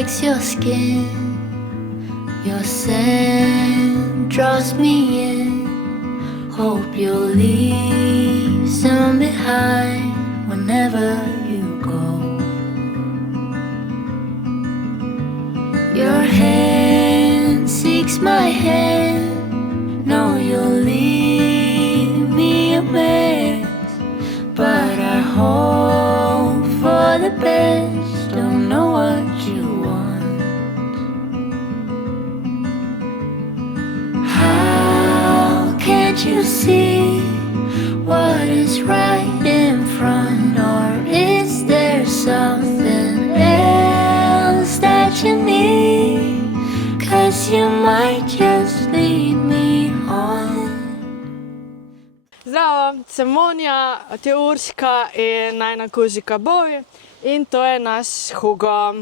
likes your skin. Your scent draws me in. Hope you'll leave some behind whenever you go. Your hand seeks my hand. Know you'll leave me a mess, but I hope for the best. Don't know what you want. How can't you see what is right in front? Or is there something else that you need? 'Cause you might just lead me on. Zdravo, sem Monja, to je Urška in najina kužika Bovi in to je naš Hugo.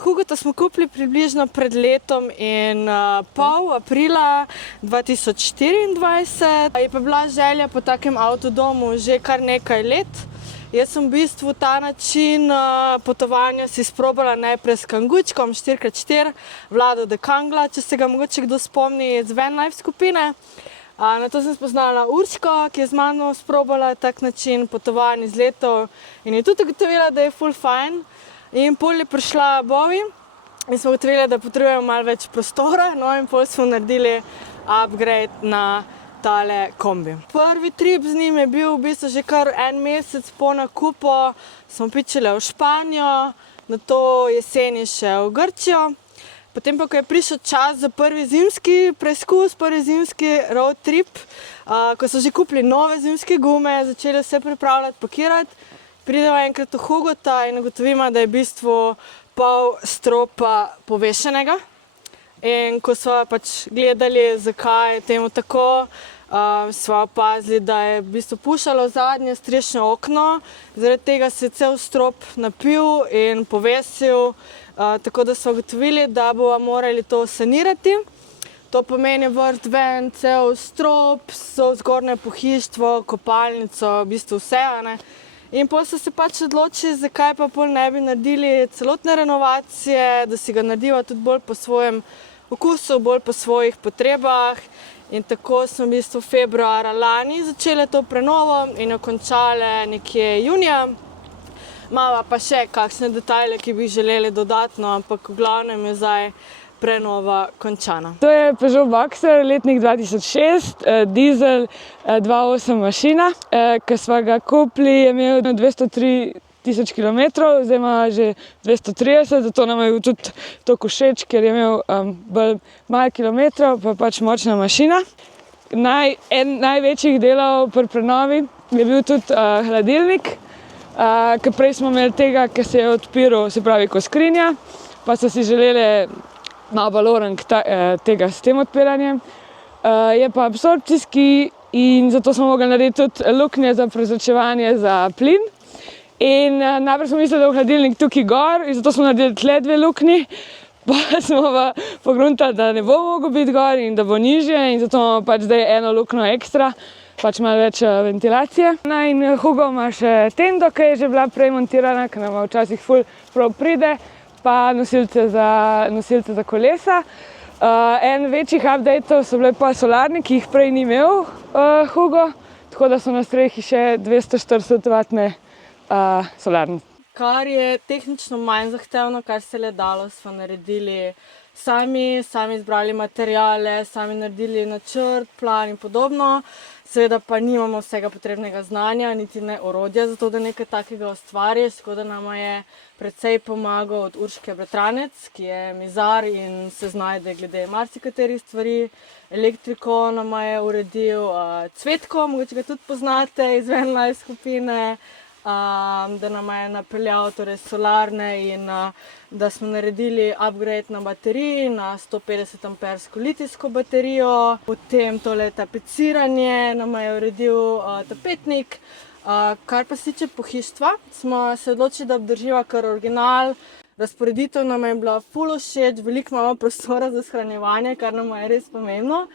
Hugota smo kupili približno pred letom in pol, aprila 2024. Je pa bila želja po takem avtodomu že kar nekaj let. Jaz sem v bistvu ta način potovanja si sprobala najprej s kangučkom 4x4 Vlado de Kangla, če se ga mogoče kdo spomni iz Van Life skupine. Nato sem spoznala Urško, ki je z mano sprobala tak način potovanja izletov in je tudi ugotovila, da je ful fajn. In pol je prišla Bovi in smo ugotovili, da potrebujemo malo več prostora, no in pol smo naredili upgrade na tale kombi. Prvi trip z njim je bil v bistvu že kar en mesec po nakupu. Smo pičili v Španijo, nato jeseni še v Grčijo. Potem pa, ko je prišel čas za prvi zimski preizkus, prvi zimski road trip, ko so že kupili nove zimske gume, začeli vse pripravljati, pakirati, pridemo enkrat v Hugota in ugotovimo, da je v bistvu pol stropa povešenega. In ko smo pač gledali, zakaj je temu tako, smo opazili, da je v bistvu pušalo zadnje strešno okno, zaradi tega se je cel strop napil in povesil. Tako da smo ugotovili, da bomo morali to sanirati. To pomeni vrt ven, cel strop, zgornje pohištvo, kopalnico, v bistvu vse. In potem so se pač odločili, zakaj pa pol ne bi naredili celotne renovacije, da si ga narediva tudi bolj po svojem okusu, bolj po svojih potrebah. In tako smo v bistvu februarja lani začeli to prenovo in jo končali nekje junija. Malo pa še kakšne detajle, ki bi jih želeli dodatno, ampak v glavnem je zdaj prenova končana. To je Peugeot Boxer, letnik 2006, dizel 2.8 mašina. Ko smo ga kupili, je imel 203.000 kilometrov, zdaj ima že 230, zato nam je bil tudi toliko všeč, ker je imel bolj malo kilometrov, pa pač močna mašina. En največjih delov pri prenovi je bil tudi hladilnik. Ker prej smo imeli tega, ki se je odpiral, se pravi, ko skrinja, pa so si želeli malo balorank tega s tem odpiranjem. Je pa absorpcijski in zato smo mogli narediti tudi luknje za prezračevanje za plin. In najprej smo mislili, da je hladilnik tukaj gor in zato smo naredili tle dve luknji. Pa smo pa pogruntali, da ne bo mogel biti gor in da bo nižje in zato imamo pač zdaj eno luknjo ekstra. Pač malo več ventilacije. In Hugo ima še tendo, ki je že bila prej montirana, ki nam včasih ful prav pride, pa nosilce za kolesa. En večjih updateov so bile pa solarni, ki jih prej ni imel Hugo, tako da so na strehi še 240-vatne solarne. Kar je tehnično manj zahtevno, kar se le dalo, smo naredili sami izbrali materijale, sami naredili načrt, plan in podobno. Seveda pa nimamo vsega potrebnega znanja, niti ne orodja, zato da nekaj takega ustvariš, tako da nama je precej pomagal od Urške bratranec, ki je mizar in se znajde glede marsikaterih stvari. Elektriko nama je uredil Cvetko, mogoče ga tudi poznate iz Van Life skupine, da nama je napeljal torej solarne in da smo naredili upgrade na bateriji, na 150 ampersko litijsko baterijo. Potem tole tapeciranje nama je uredil tapetnik. Kar pa se tiče pohištva, smo se odločili, da obdrživa kar original. Razporeditev nama je bila ful všeč, veliko imamo prostora za shranjevanje, kar nama je res pomembno.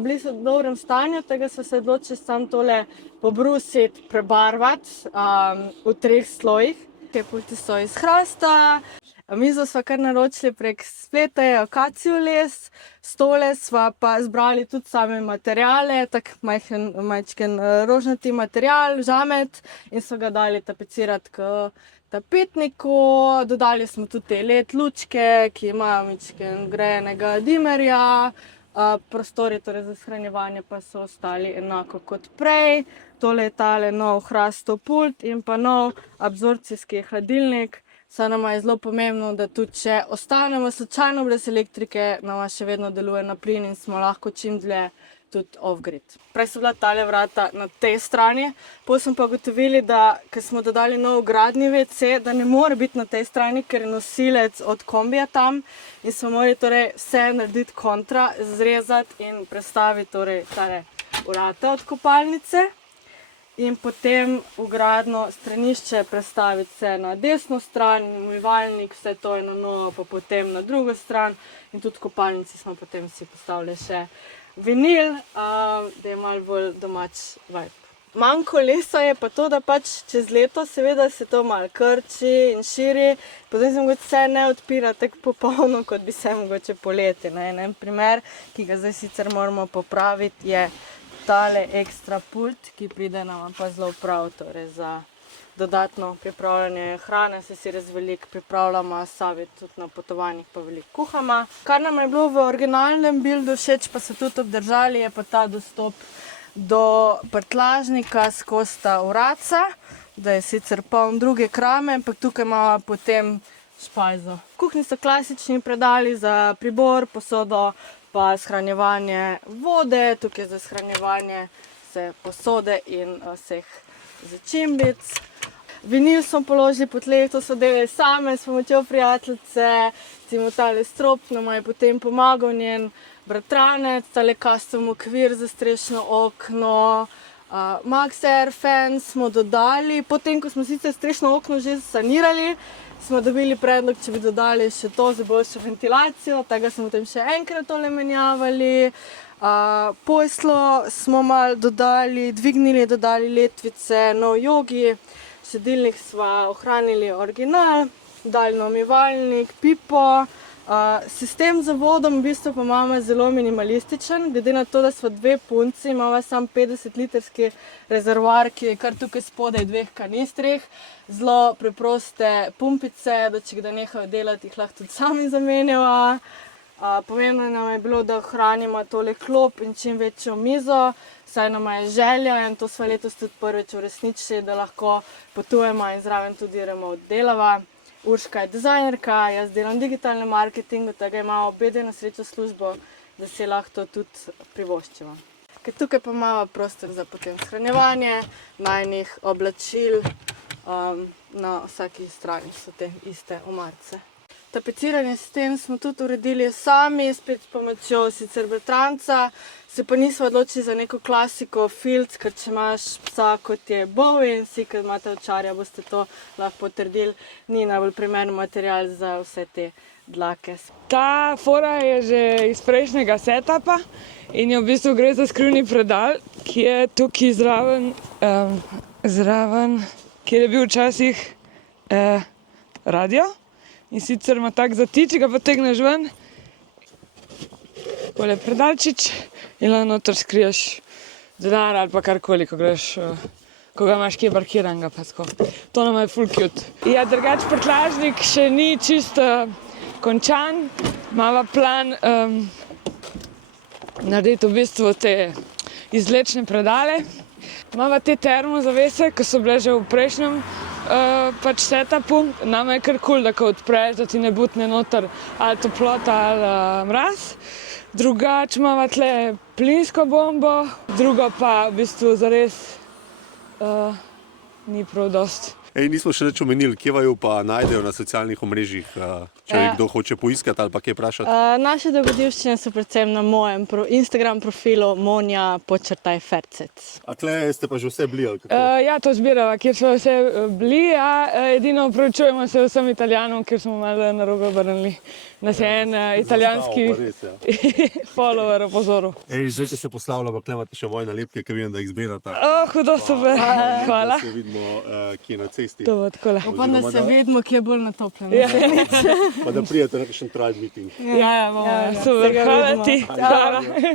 Bili so v dobrem stanju, tega so se odločili samo tole pobrusiti, prebarvati v 3 slojih. Te pulti so iz hrasta, Mizo sva kar naročili prek spleta, je akacijo les, stole sva pa zbrali tudi same materijale, tak majčken rožnati material, žamet in sva ga dali tapecirati k tapetniku. Dodali smo tudi te LED lučke, ki imajo majčken grajenega dimerja. Prostori torej za shranjevanje pa so ostali enako kot prej. Tole je tale nov hrastov pult in pa nov absorpcijski hladilnik. Saj nama je zelo pomembno, da tudi če ostanemo slučajno brez elektrike, nama še vedno deluje na plin in smo lahko čim dlje tudi off-grid. Prej so bila tale vrata na tej strani, potem smo pa ugotovili, da ker smo dodali nov gradni WC, da ne more biti na tej strani, ker je nosilec od kombija tam in smo morali torej vse narediti kontra, zrezati in prestaviti torej tale vrata od kopalnice. In potem vgradno stranišče prestaviti se na desno stran, umivalnik, vse to je na novo, pa potem na drugo stran. In tudi v kopalnici smo potem si postavili še vinil, da je malo bolj domač vibe. Manko lesa je pa to, da pač čez leto seveda se to malo krči in širi. Potem se mogoče vse ne odpira tako popolno, kot bi se mogoče poleti. En primer, ki ga zdaj sicer moramo popraviti, je tale ekstra pult, ki pride nam pa zelo prav, torej za dodatno pripravljanje hrane, se si res veliko pripravljamo, sami tudi na potovanjih pa veliko kuhamo. Kar nam je bilo v originalnem buildu všeč, pa so tudi obdržali, je pa ta dostop do prtljažnika skozi ta vratca, da je sicer poln druge krame, ampak tukaj imamo potem špajzo. V kuhinji so klasični predali za pribor, posodo, pa shranjevanje vode, tukaj za shranjevanje vse posode in vseh začimbic. Vinil smo položili po tleh, to so delali same s pomočjo prijateljice, recimo tale strop nam je potem pomagal njen bratranec, tale custom okvir za strešno okno, Max Air fan smo dodali, potem ko smo sicer strešno okno že sanirali, smo dobili predlog, če bi dodali še to za boljšo ventilacijo, tega smo potem še enkrat tole menjavali. Poslo smo malo dodali, dvignili, dodali letvice, nov jogi, štedilnik sva ohranili original, dali na umivalnik, pipo. Sistem za vodom v bistvu pa imamo zelo minimalističen, glede na to, da sva dve punci, imamo samo 50-litrski rezervoar, ki je kar tukaj spodaj v 2 kanistrih. Zelo preproste pumpice, da če kdaj nehajo delati, jih lahko tudi sami zamenjava. Pomembno nam je bilo, da ohranimo tole klop in čim večjo mizo, saj nam je želja in to sva letos tudi prvič uresničili, da lahko potujemo in zraven tudi remote delava. Urška je dizajnerka, jaz delam digitalni marketing, od tega imamo obe na srečo službo, da si lahko to tudi privoščimo. Ker tukaj pa imamo prostor za potem shranjevanje najnih oblačil, na vsaki strani so te iste omarice. Tapeciranje sten smo tudi uredili sami, spet s pomočjo sicer bratranca, se pa nismo odločili za neko klasiko filc, ker če imaš psa kot je Bowie in vsi, ki imate ovčarja, boste to lahko potrdili, ni najbolj primeren material za vse te dlake. Ta fora je že iz prejšnjega setupa in je v bistvu gre za skrivni predal, ki je tukaj zraven, kjer je bil včasih radio. In sicer ima tak zatič, ga potegneš ven, tole predalčič in lahko noter skriješ denar ali pa karkoli, ko greš, ko ga imaš kje parkiranega pa tako. To nam je ful cute. Ja, drugač prtljažnik še ni čisto končan, imava plan narediti v bistvu te izvlečne predale. Imava te termozavese, ki so bile že v prejšnjem pač setupu. Nama je kar cool, da ko odpreš, da ti ne butne noter ali toplota ali mraz. Drugač imava tle plinsko bombo, drugo pa v bistvu zares ni prav dosti. Nismo še nič omenili, kje vaju pa najdejo na socialnih omrežjih, če kdo hoče poiskati ali pa kje vprašati? Naše dogodivščine so predvsem na mojem Instagram profilu Monja_Fercec. A tle ste pa že vse bili, ali kako? Ja, to zbirava, kjer smo vse bili, edino opravičujemo se vsem Italijanom, ker smo malo narobe obrnili. Nas je en italijanski follower opozoril. Zdaj, če se poslavlja, pa tle imate še moje nalepke, ker vidim, da jih zbirate. Hudo super, hvala. Da se vidimo, ki je na cesti. To bo takole. Upam, da se vidimo, kje je bolj natopljeno. Ja, Pa da prijete na kakšen tribe meeting. ja, super, hvala ti. Hvala.